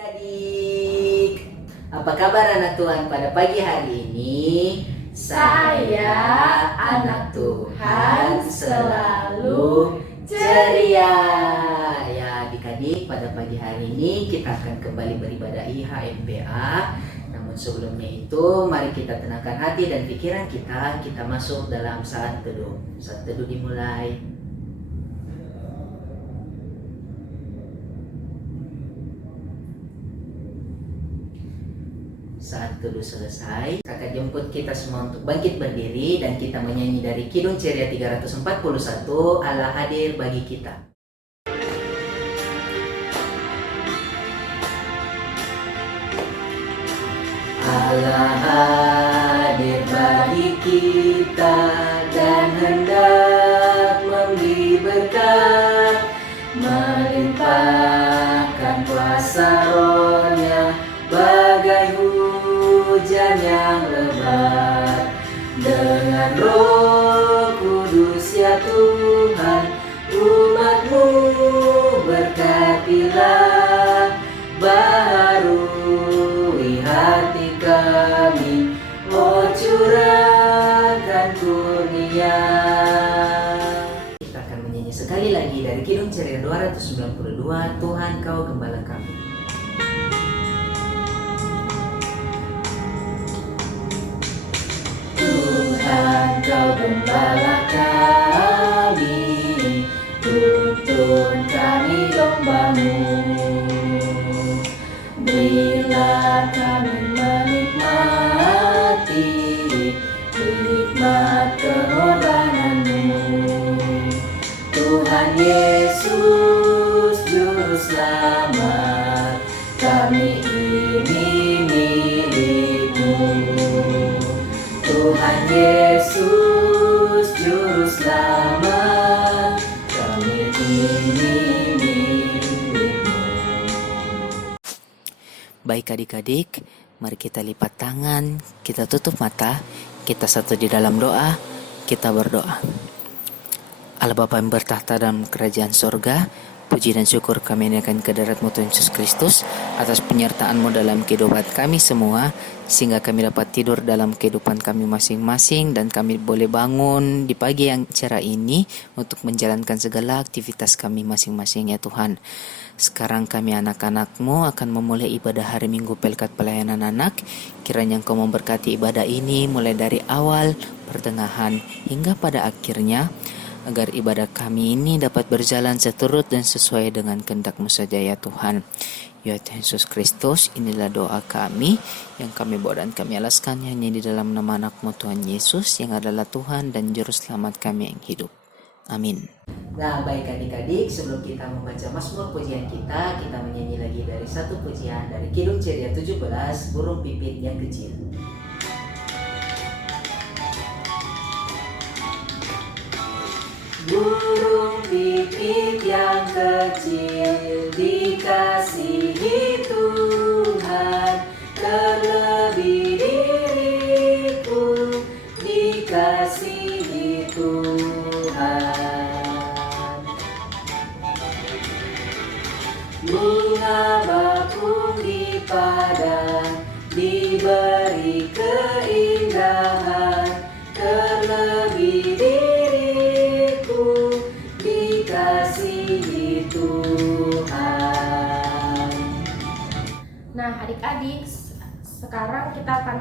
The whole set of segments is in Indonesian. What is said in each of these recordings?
Adik-adik, apa kabar anak Tuhan pada pagi hari ini? Saya, anak Tuhan, selalu ceria. Ya adik-adik, pada pagi hari ini kita akan kembali beribadah IHMPA. Namun sebelumnya itu, mari kita tenangkan hati dan pikiran kita. Kita masuk dalam saat teduh. Saat teduh dimulai. Saat teduh selesai, kakak jemput kita semua untuk bangkit berdiri dan kita menyanyi dari Kidung Ceria 341, Allah hadir bagi kita. Allah hadir bagi kita dan hendak memberi berkat, melimpahkan kuasa Roh-Nya bagai hujan yang lebat. Dengan Roh Kudus ya Tuhan, umat-Mu berkatilah, baharui hati kami, oh curahkan kurnia. Kita akan menyanyi sekali lagi dari Kidung Ceria 292, Tuhan Kau Gembala Kami. Tuhan Kau Gembala kami, tuntun kami domba-Mu. Berilah kami menikmati hikmat pengorbanan-Mu. Tuhan Yesus Juru Selamat, kami ini milik-Mu. Tuhan Yesus Juru Selamat, kami ini milik-Mu. Baik adik-adik, mari kita lipat tangan, kita tutup mata, kita satu di dalam doa, kita berdoa. Allah Bapa yang bertahta dalam kerajaan sorga, puji dan syukur kami naikkan ke hadirat-Mu Tuhan Yesus Kristus atas penyertaan-Mu dalam kehidupan kami semua, sehingga kami dapat tidur dalam kehidupan kami masing-masing dan kami boleh bangun di pagi yang cerah ini untuk menjalankan segala aktivitas kami masing-masing ya Tuhan. Sekarang kami anak-anak-Mu akan memulai ibadah hari Minggu Pelkat Pelayanan Anak. Kiranya Engkau memberkati ibadah ini mulai dari awal, pertengahan, hingga pada akhirnya, agar ibadah kami ini dapat berjalan seturut dan sesuai dengan kehendak-Mu saja ya Tuhan. Ya Tuhan Yesus Kristus, inilah doa kami yang kami bawa dan kami alaskan hanya di dalam nama anak-Mu Tuhan Yesus yang adalah Tuhan dan Juru Selamat kami yang hidup. Amin. Nah baik adik-adik, sebelum kita membaca Mazmur pujian kita menyanyi lagi dari satu pujian dari Kidung Ceria 17, Burung Pipit yang Kecil. Burung pipit yang kecil dikasihi Tuhan, terlebih diriku dikasihi Tuhan. Bunga bakung di padang diberi keindahan, terlebih diriku dikasihi Tuhan. Nah, adik-adik, sekarang kita akan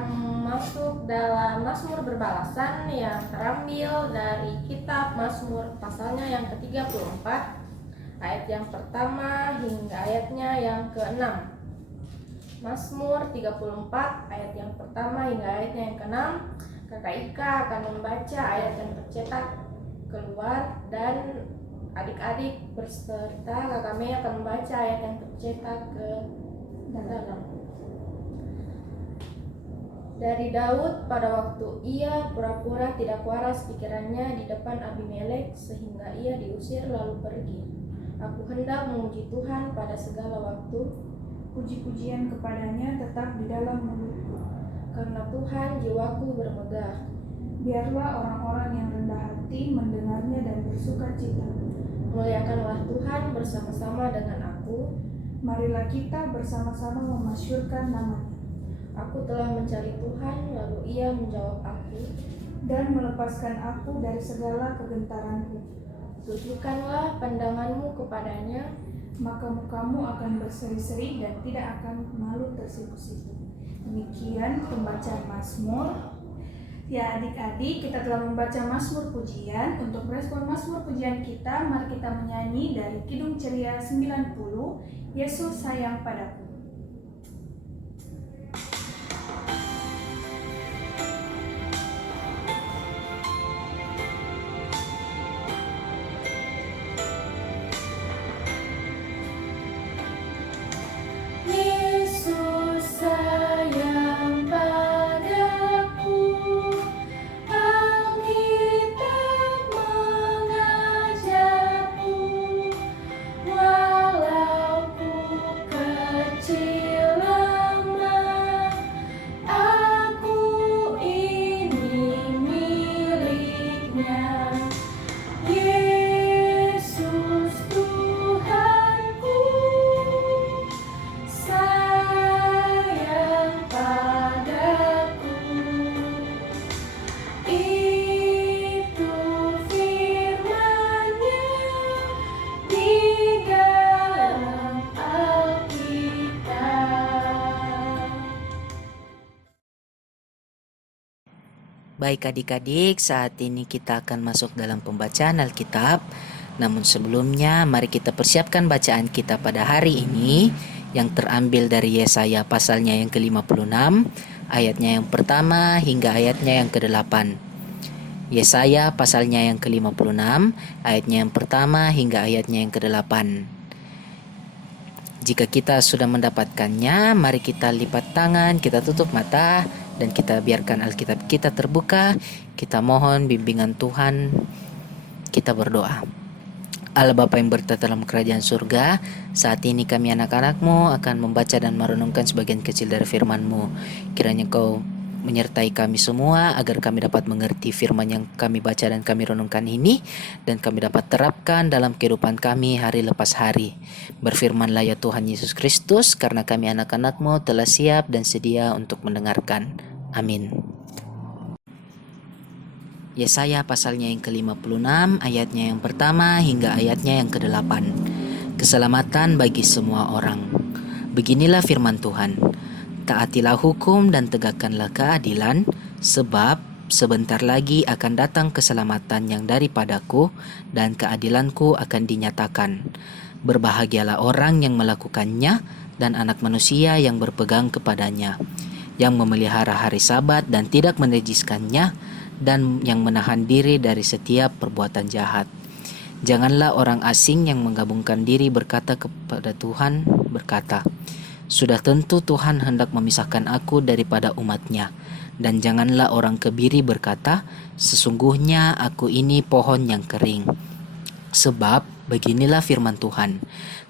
masuk dalam Mazmur berbalasan yang terambil dari kitab Mazmur pasalnya yang ke-34, ayat yang pertama hingga ayatnya yang ke-6. Mazmur 34 ayat yang pertama hingga ayatnya yang ke-6. Kakak Ika akan membaca ayat yang tercetak keluar dan adik-adik berserta Kakak Mei akan membaca ayat yang tercetak ke dalam. Dari Daud, pada waktu ia pura-pura tidak waras pikirannya di depan Abimelek sehingga ia diusir lalu pergi. Aku hendak memuji Tuhan pada segala waktu, puji-pujian kepadanya tetap di dalam mulutku. karena Tuhan jiwaku bermegah. Biarlah orang-orang yang rendah hati mendengarnya dan bersuka cita. Muliakanlah Tuhan bersama-sama dengan aku. Marilah kita bersama-sama memasyurkan namanya Aku telah mencari Tuhan, lalu Ia menjawab aku. dan melepaskan aku dari segala kegentaranku. Tujukanlah pandanganmu kepadanya. Maka mukamu akan berseri-seri dan tidak akan malu tersipu-sipu. Demikian pembacaan Mazmur. Ya adik-adik, kita telah membaca Mazmur Pujian. Untuk merespon Mazmur Pujian kita, mari kita menyanyi dari Kidung Ceria 90, Yesus sayang padaku. Yesus sayang padaku, Alkitab mengajarku, walau ku kecil lemah, aku ini miliknya. Yesus Tuhanku sayang padaku, itu firman-Nya di dalam Alkitab. Baik adik-adik, saat ini kita akan masuk dalam pembacaan Alkitab. Namun sebelumnya, mari kita persiapkan bacaan kita pada hari ini yang terambil dari Yesaya pasalnya yang ke-56, ayatnya yang pertama hingga ayatnya yang ke-8. Yesaya pasalnya yang ke-56, ayatnya yang pertama hingga ayatnya yang ke-8. Jika kita sudah mendapatkannya, mari kita lipat tangan, kita tutup mata, dan kita biarkan Alkitab kita terbuka. Kita mohon bimbingan Tuhan. Kita berdoa. Allah Bapa yang bertata dalam kerajaan surga, saat ini kami anak-anak-Mu akan membaca dan merenungkan sebagian kecil dari firman-Mu. Kiranya Kau menyertai kami semua agar kami dapat mengerti firman yang kami baca dan kami renungkan ini, dan kami dapat terapkan dalam kehidupan kami hari lepas hari. Berfirmanlah ya Tuhan Yesus Kristus, karena kami anak-anak-Mu telah siap dan sedia untuk mendengarkan. Amin. Yesaya pasalnya yang ke-56, ayatnya yang pertama hingga ayatnya yang ke-8. Keselamatan bagi semua orang. Beginilah firman Tuhan. Taatilah hukum dan tegakkanlah keadilan, sebab sebentar lagi akan datang keselamatan yang daripadaku, dan keadilanku akan dinyatakan. Berbahagialah orang yang melakukannya, dan anak manusia yang berpegang kepadanya, yang memelihara hari Sabat dan tidak menajiskannya, dan yang menahan diri dari setiap perbuatan jahat. Janganlah orang asing yang menggabungkan diri berkata kepada Tuhan, berkata, sudah tentu Tuhan hendak memisahkan aku daripada umatnya. Dan janganlah orang kebiri berkata, sesungguhnya aku ini pohon yang kering. Sebab beginilah firman Tuhan,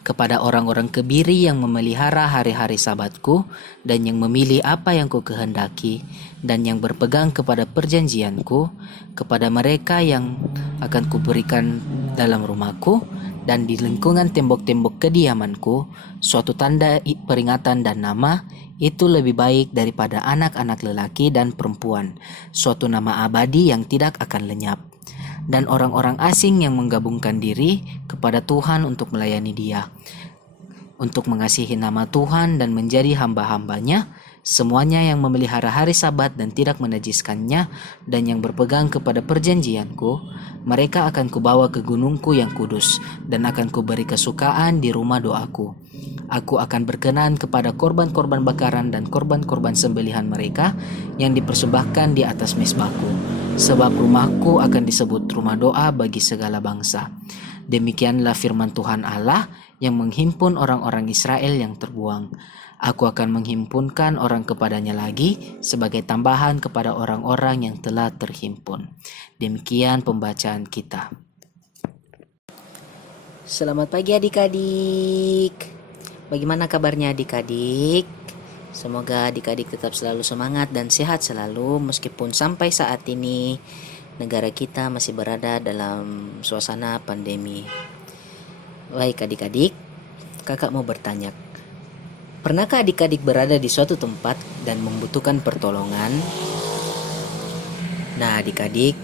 kepada orang-orang kebiri yang memelihara hari-hari Sabatku, dan yang memilih apa yang ku kehendaki, dan yang berpegang kepada perjanjianku, kepada mereka yang akan kuberikan dalam rumahku, dan di lingkungan tembok-tembok kediamanku, suatu tanda peringatan dan nama, itu lebih baik daripada anak-anak lelaki dan perempuan, suatu nama abadi yang tidak akan lenyap. Dan orang-orang asing yang menggabungkan diri kepada Tuhan untuk melayani Dia, untuk mengasihi nama Tuhan dan menjadi hamba-hambanya, semuanya yang memelihara hari Sabat dan tidak menajiskannya, dan yang berpegang kepada perjanjianku, mereka akan kubawa ke gunungku yang kudus, dan akan kuberi kesukaan di rumah doaku. Aku akan berkenan kepada korban-korban bakaran dan korban-korban sembelihan mereka yang dipersembahkan di atas mezbahku, sebab rumahku akan disebut rumah doa bagi segala bangsa. Demikianlah firman Tuhan Allah yang menghimpun orang-orang Israel yang terbuang. Aku akan menghimpunkan orang kepadanya lagi sebagai tambahan kepada orang-orang yang telah terhimpun. Demikian pembacaan kita. Selamat pagi adik-adik. Bagaimana kabarnya adik-adik? Semoga adik-adik tetap selalu semangat dan sehat selalu meskipun sampai saat ini negara kita masih berada dalam suasana pandemi. Baik adik-adik, kakak mau bertanya, pernahkah adik-adik berada di suatu tempat dan membutuhkan pertolongan? Nah, adik-adik,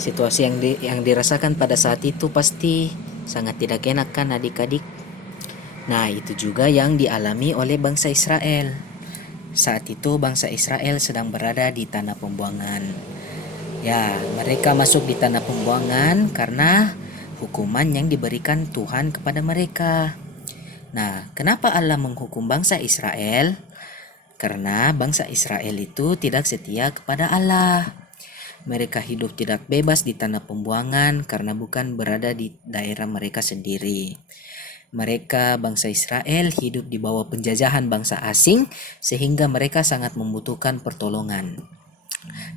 situasi yang dirasakan pada saat itu pasti sangat tidak enak kan adik-adik? Nah, itu juga yang dialami oleh bangsa Israel. Saat itu bangsa Israel sedang berada di tanah pembuangan. Ya, mereka masuk di tanah pembuangan karena hukuman yang diberikan Tuhan kepada mereka. Nah, kenapa Allah menghukum bangsa Israel? Karena bangsa Israel itu tidak setia kepada Allah. Mereka hidup tidak bebas di tanah pembuangan karena bukan berada di daerah mereka sendiri. Mereka, bangsa Israel, hidup di bawah penjajahan bangsa asing sehingga mereka sangat membutuhkan pertolongan.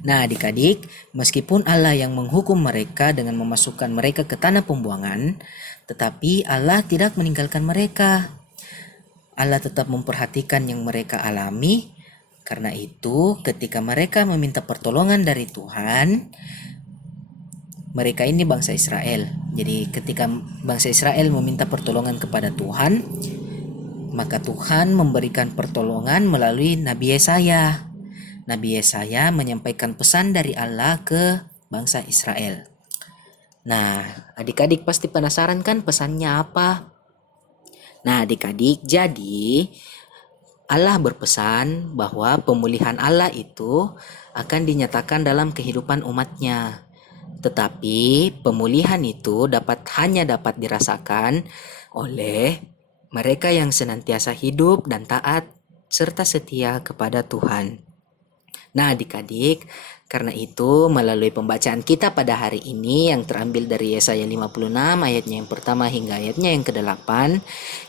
Nah, adik-adik, meskipun Allah yang menghukum mereka dengan memasukkan mereka ke tanah pembuangan, tetapi Allah tidak meninggalkan mereka. Allah tetap memperhatikan yang mereka alami. Karena itu, ketika mereka meminta pertolongan dari Tuhan, mereka ini bangsa Israel. Jadi ketika bangsa Israel meminta pertolongan kepada Tuhan, maka Tuhan memberikan pertolongan melalui Nabi Yesaya. Nabi Yesaya menyampaikan pesan dari Allah ke bangsa Israel. Nah, adik-adik pasti penasaran kan pesannya apa? Nah, adik-adik, jadi Allah berpesan bahwa pemulihan Allah itu akan dinyatakan dalam kehidupan umatnya. Tetapi pemulihan itu hanya dapat dirasakan oleh mereka yang senantiasa hidup dan taat serta setia kepada Tuhan. Nah, adik-adik, karena itu melalui pembacaan kita pada hari ini yang terambil dari Yesaya 56 ayatnya yang pertama hingga ayatnya yang ke-8,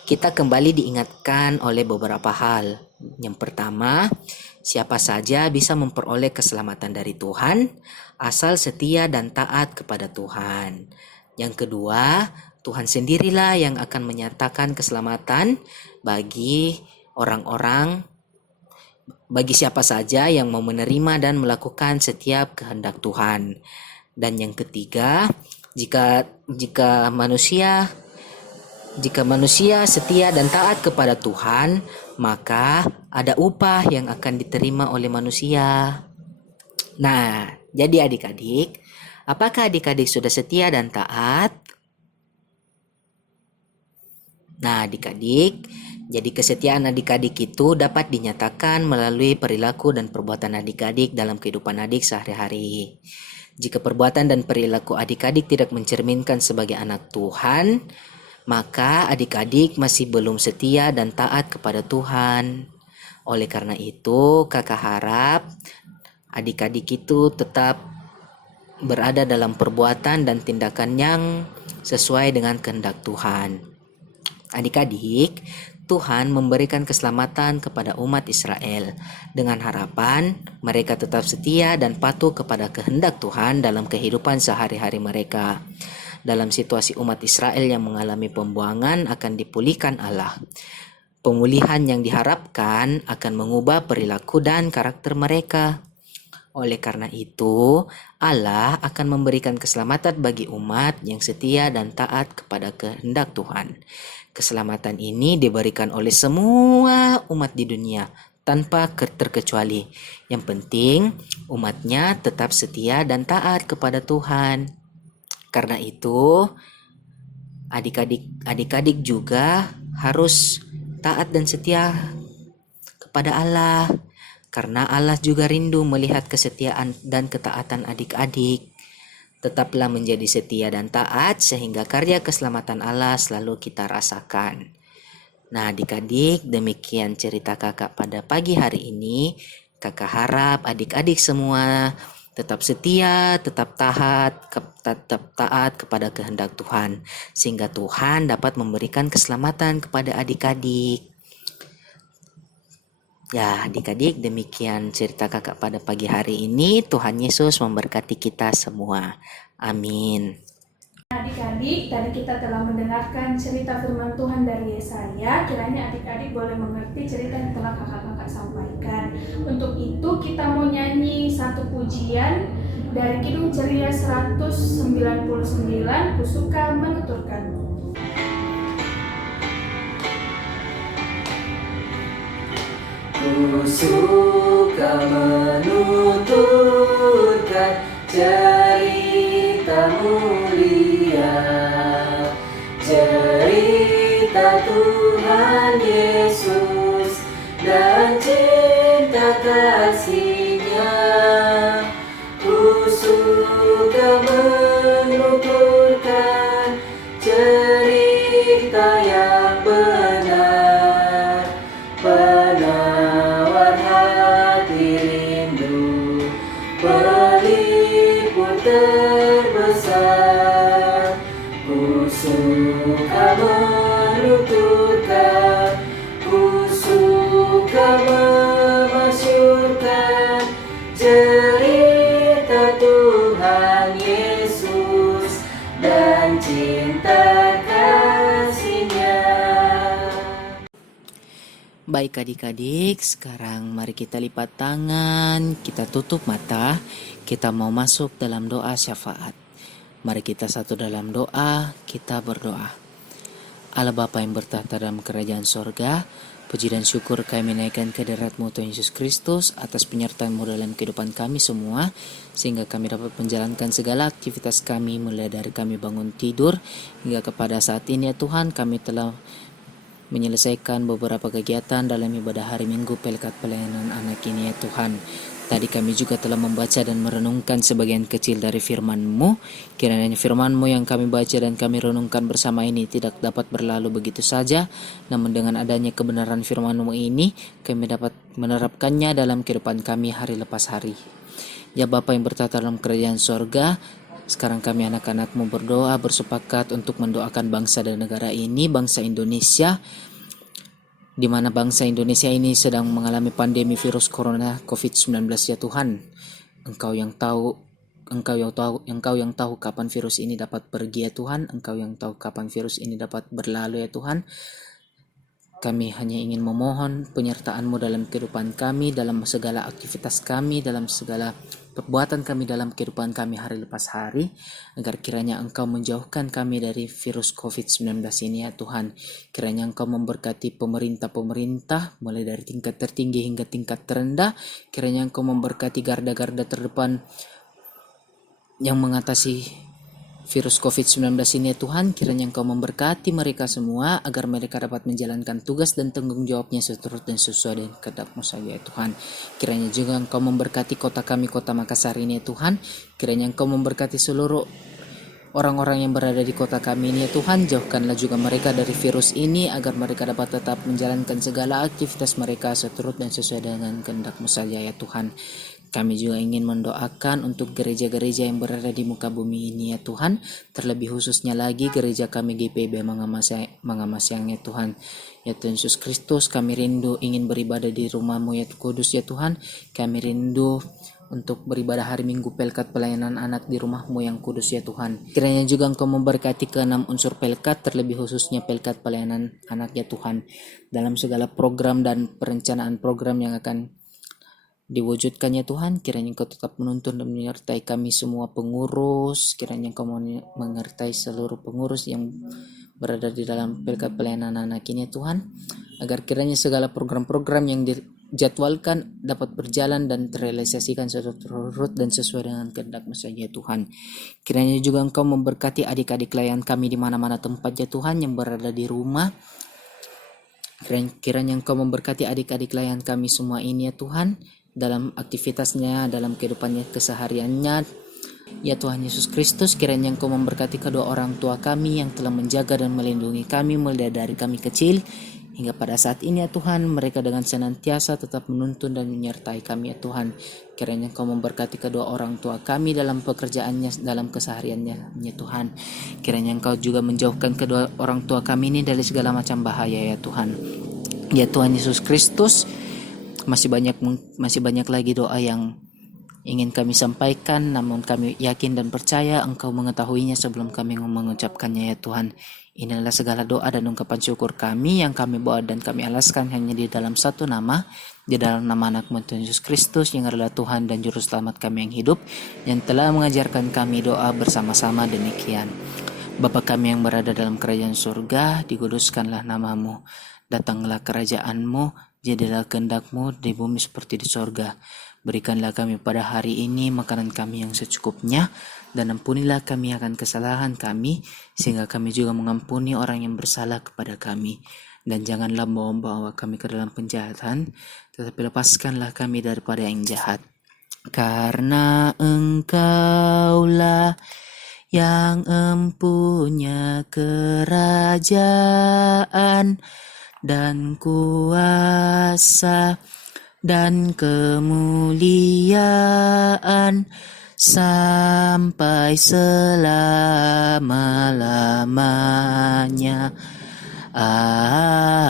kita kembali diingatkan oleh beberapa hal. Yang pertama, siapa saja bisa memperoleh keselamatan dari Tuhan asal setia dan taat kepada Tuhan. Yang kedua, Tuhan sendirilah yang akan menyatakan keselamatan bagi siapa saja yang mau menerima dan melakukan setiap kehendak Tuhan. Dan yang ketiga, jika manusia setia dan taat kepada Tuhan, maka ada upah yang akan diterima oleh manusia. Nah, jadi adik-adik, apakah adik-adik sudah setia dan taat? Nah, adik-adik, jadi kesetiaan adik-adik itu dapat dinyatakan melalui perilaku dan perbuatan adik-adik dalam kehidupan adik sehari-hari. Jika perbuatan dan perilaku adik-adik tidak mencerminkan sebagai anak Tuhan, maka adik-adik masih belum setia dan taat kepada Tuhan. Oleh karena itu, kakak harap adik-adik itu tetap berada dalam perbuatan dan tindakan yang sesuai dengan kehendak Tuhan. Adik-adik, Tuhan memberikan keselamatan kepada umat Israel dengan harapan mereka tetap setia dan patuh kepada kehendak Tuhan dalam kehidupan sehari-hari mereka. Dalam situasi umat Israel yang mengalami pembuangan akan dipulihkan Allah. Pemulihan yang diharapkan akan mengubah perilaku dan karakter mereka. Oleh karena itu, Allah akan memberikan keselamatan bagi umat yang setia dan taat kepada kehendak Tuhan. Keselamatan ini diberikan oleh semua umat di dunia tanpa terkecuali. Yang penting, umatnya tetap setia dan taat kepada Tuhan. Karena itu, adik-adik juga harus taat dan setia kepada Allah. Karena Allah juga rindu melihat kesetiaan dan ketaatan adik-adik. Tetaplah menjadi setia dan taat sehingga karya keselamatan Allah selalu kita rasakan. Nah, adik-adik, demikian cerita kakak pada pagi hari ini. Kakak harap adik-adik semua tetap setia, tetap taat kepada kehendak Tuhan, sehingga Tuhan dapat memberikan keselamatan kepada adik-adik. Ya, adik-adik, demikian cerita kakak pada pagi hari ini. Tuhan Yesus memberkati kita semua. Amin. Adik-adik, tadi kita telah mendengarkan cerita firman Tuhan dari Yesaya. Kiranya adik-adik boleh mengerti cerita yang telah kakak-kakak sampaikan. Untuk itu kita mau nyanyi satu pujian dari Kidung Ceria 199, Kusuka Menuturkanmu. Ku suka menuturkan cerita mulia, cerita Tuhan Yesus dan cinta kasih-Nya. Ku suka menuturkan cerita yang benar, penawar hati rindu, pelipur terbesar. Ku suka menuturkan, ku suka memasyurkan cerita Tuhan Yesus dan cinta kasih-Nya. Baik adik-adik, sekarang mari kita lipat tangan, kita tutup mata, kita mau masuk dalam doa syafaat. Mari kita satu dalam doa, kita berdoa. Allah Bapa yang bertahta dalam kerajaan sorga, puji dan syukur kami naikkan ke hadirat-Mu Tuhan Yesus Kristus atas penyertaan-Mu dalam kehidupan kami semua, sehingga kami dapat menjalankan segala aktivitas kami, mulai dari kami bangun tidur hingga kepada saat ini ya Tuhan, kami telah menyelesaikan beberapa kegiatan dalam ibadah hari Minggu Pelkat Pelayanan Anak ini ya Tuhan. Tadi kami juga telah membaca dan merenungkan sebagian kecil dari firman-Mu. Kiranya firman-Mu yang kami baca dan kami renungkan bersama ini tidak dapat berlalu begitu saja, namun dengan adanya kebenaran firman-Mu ini, kami dapat menerapkannya dalam kehidupan kami hari lepas hari. Ya Bapa yang bertata dalam kerajaan sorga, sekarang kami anak-anak-Mu berdoa bersepakat untuk mendoakan bangsa dan negara ini, bangsa Indonesia, di mana bangsa Indonesia ini sedang mengalami pandemi virus corona COVID-19 ya Tuhan. Engkau yang tahu kapan virus ini dapat pergi ya Tuhan. Engkau yang tahu kapan virus ini dapat berlalu ya Tuhan. Kami hanya ingin memohon penyertaan-Mu dalam kehidupan kami, dalam segala aktivitas kami, dalam segala perbuatan kami dalam kehidupan kami hari lepas hari, agar kiranya Engkau menjauhkan kami dari virus COVID-19 ini ya Tuhan. Kiranya Engkau memberkati pemerintah-pemerintah, mulai dari tingkat tertinggi hingga tingkat terendah. Kiranya Engkau memberkati garda-garda terdepan yang mengatasi virus COVID-19 ini ya Tuhan. Kiranya Engkau memberkati mereka semua agar mereka dapat menjalankan tugas dan tanggung jawabnya seturut dan sesuai dengan kehendak-Mu saja ya Tuhan. Kiranya juga Engkau memberkati kota kami, kota Makassar ini ya Tuhan. Kiranya Engkau memberkati seluruh orang-orang yang berada di kota kami ini ya Tuhan. Jauhkanlah juga mereka dari virus ini agar mereka dapat tetap menjalankan segala aktivitas mereka seturut dan sesuai dengan kehendak-Mu saja ya Tuhan. Kami juga ingin mendoakan untuk gereja-gereja yang berada di muka bumi ini ya Tuhan. Terlebih khususnya lagi gereja kami GPIB Mangamasyang ya Tuhan. Ya Tuhan Yesus Kristus, kami rindu ingin beribadah di rumah-Mu ya Kudus ya Tuhan. Kami rindu untuk beribadah hari Minggu Pelkat Pelayanan Anak di rumah-Mu yang kudus ya Tuhan. Kiranya juga Engkau memberkati ke-6 unsur Pelkat, terlebih khususnya Pelkat Pelayanan Anak ya Tuhan. Dalam segala program dan perencanaan program yang akan diwujudkannya Tuhan, kiranya Engkau tetap menuntun dan menyertai kami semua pengurus. Kiranya Engkau menyertai seluruh pengurus yang berada di dalam Pelkat Pelayanan Anak ini Tuhan, agar kiranya segala program-program yang dijadwalkan dapat berjalan dan terrealisasikan seturut dan sesuai dengan kehendak-Mu saja Tuhan. Kiranya juga Engkau memberkati adik-adik layan kami di mana-mana tempat ya Tuhan yang berada di rumah. Kiranya Engkau memberkati adik-adik layan kami semua ini ya Tuhan, dalam aktivitasnya, dalam kehidupannya kesehariannya. Ya Tuhan Yesus Kristus, kiranya Engkau memberkati kedua orang tua kami yang telah menjaga dan melindungi kami mulai dari kami kecil hingga pada saat ini ya Tuhan. Mereka dengan senantiasa tetap menuntun dan menyertai kami ya Tuhan. Kiranya Engkau memberkati kedua orang tua kami dalam pekerjaannya, dalam kesehariannya ya Tuhan. Kiranya Engkau juga menjauhkan kedua orang tua kami ini dari segala macam bahaya ya Tuhan. Ya Tuhan Yesus Kristus, masih banyak lagi doa yang ingin kami sampaikan, namun kami yakin dan percaya Engkau mengetahuinya sebelum kami mengucapkannya ya Tuhan. Inilah segala doa dan ungkapan syukur kami yang kami bawa dan kami alaskan hanya di dalam satu nama, di dalam nama anak-Mu Tuhan Yesus Kristus yang adalah Tuhan dan Juru Selamat kami yang hidup, yang telah mengajarkan kami doa bersama-sama demikian. Bapa kami yang berada dalam kerajaan surga, dikuduskanlah nama-Mu. Datanglah kerajaan-Mu, Jadilah kehendak-Mu di bumi seperti di sorga. Berikanlah kami pada hari ini makanan kami yang secukupnya, dan ampunilah kami akan kesalahan kami, sehingga kami juga mengampuni orang yang bersalah kepada kami. Dan janganlah membawa kami ke dalam penjahatan, tetapi lepaskanlah kami daripada yang jahat. Karena Engkaulah yang empunya kerajaan dan kuasa dan kemuliaan sampai selama-lamanya. Amin.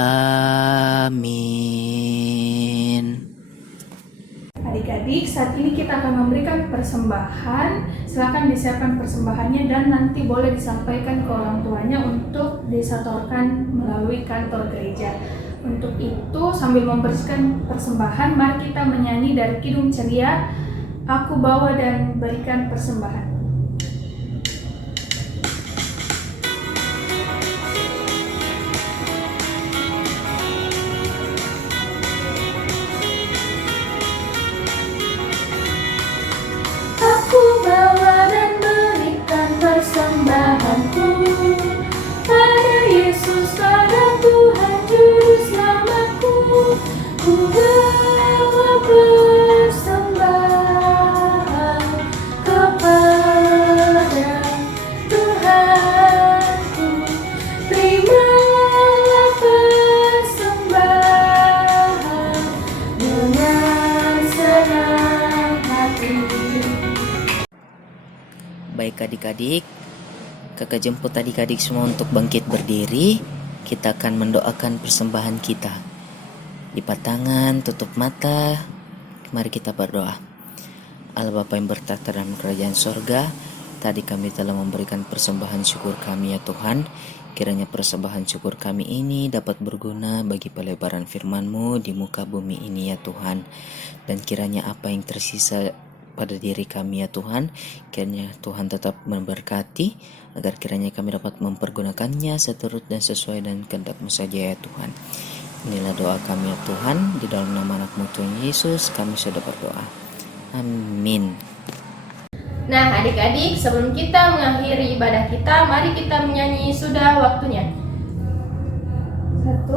Adik-adik, saat ini kita akan memberikan persembahan. Silakan disiapkan persembahannya dan nanti boleh disampaikan ke orang tuanya untuk disetorkan melalui kantor gereja. Untuk itu, sambil membersihkan persembahan, mari kita menyanyi dari Kidung Ceria, Aku Bawa dan Berikan Persembahan. Aku bawa dan berikan persembahanku pada Yesus, pada Tuhan Juru Selamatku. Ku bawa persembahan kepada Tuhanku. Terimalah persembahan dengan senang hati. Baik adik-adik, kakak jemput adik-adik semua untuk bangkit berdiri. Kita akan mendoakan persembahan kita. Lipat tangan, tutup mata. Mari kita berdoa. Allah Bapa yang bertahta dalam kerajaan sorga, tadi kami telah memberikan persembahan syukur kami ya Tuhan. Kiranya persembahan syukur kami ini dapat berguna bagi pelebaran firman-Mu di muka bumi ini ya Tuhan. Dan kiranya apa yang tersisa pada diri kami ya Tuhan, kiranya Tuhan tetap memberkati, agar kiranya kami dapat mempergunakannya seturut dan sesuai dengan kehendak-Mu saja ya Tuhan. Inilah doa kami ya Tuhan, di dalam nama anak-Mu Tuhan Yesus kami sudah berdoa. Amin. Nah, adik-adik, sebelum kita mengakhiri ibadah kita, mari kita menyanyi Sudah Waktunya. 1,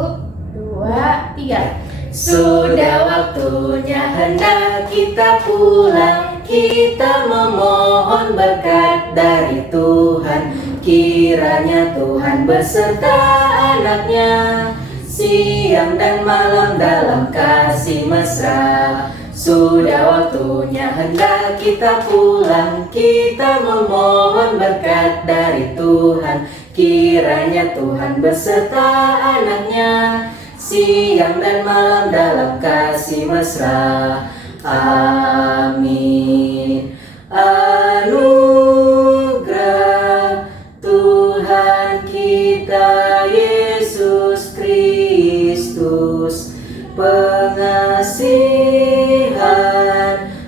2, 3. Sudah waktunya hendak kita pulang, kita memohon berkat dari Tuhan. Kiranya Tuhan beserta anaknya, siang dan malam dalam kasih mesra. Sudah waktunya hendak kita pulang, kita memohon berkat dari Tuhan. Kiranya Tuhan beserta anaknya, siang dan malam dalam kasih mesra. Amin. Anugerah Tuhan kita Yesus Kristus, pengasihan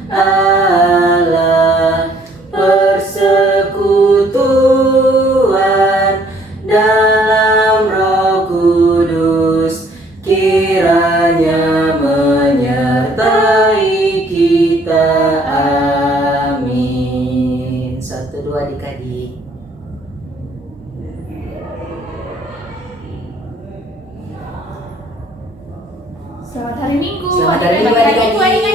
Allah, persekutuan dalam Roh Kudus, kiranya menyertai kita. Amin. 1, 2 adik-adik. Selamat hari Minggu. Selamat hari Minggu, adik-adik. adik-adik.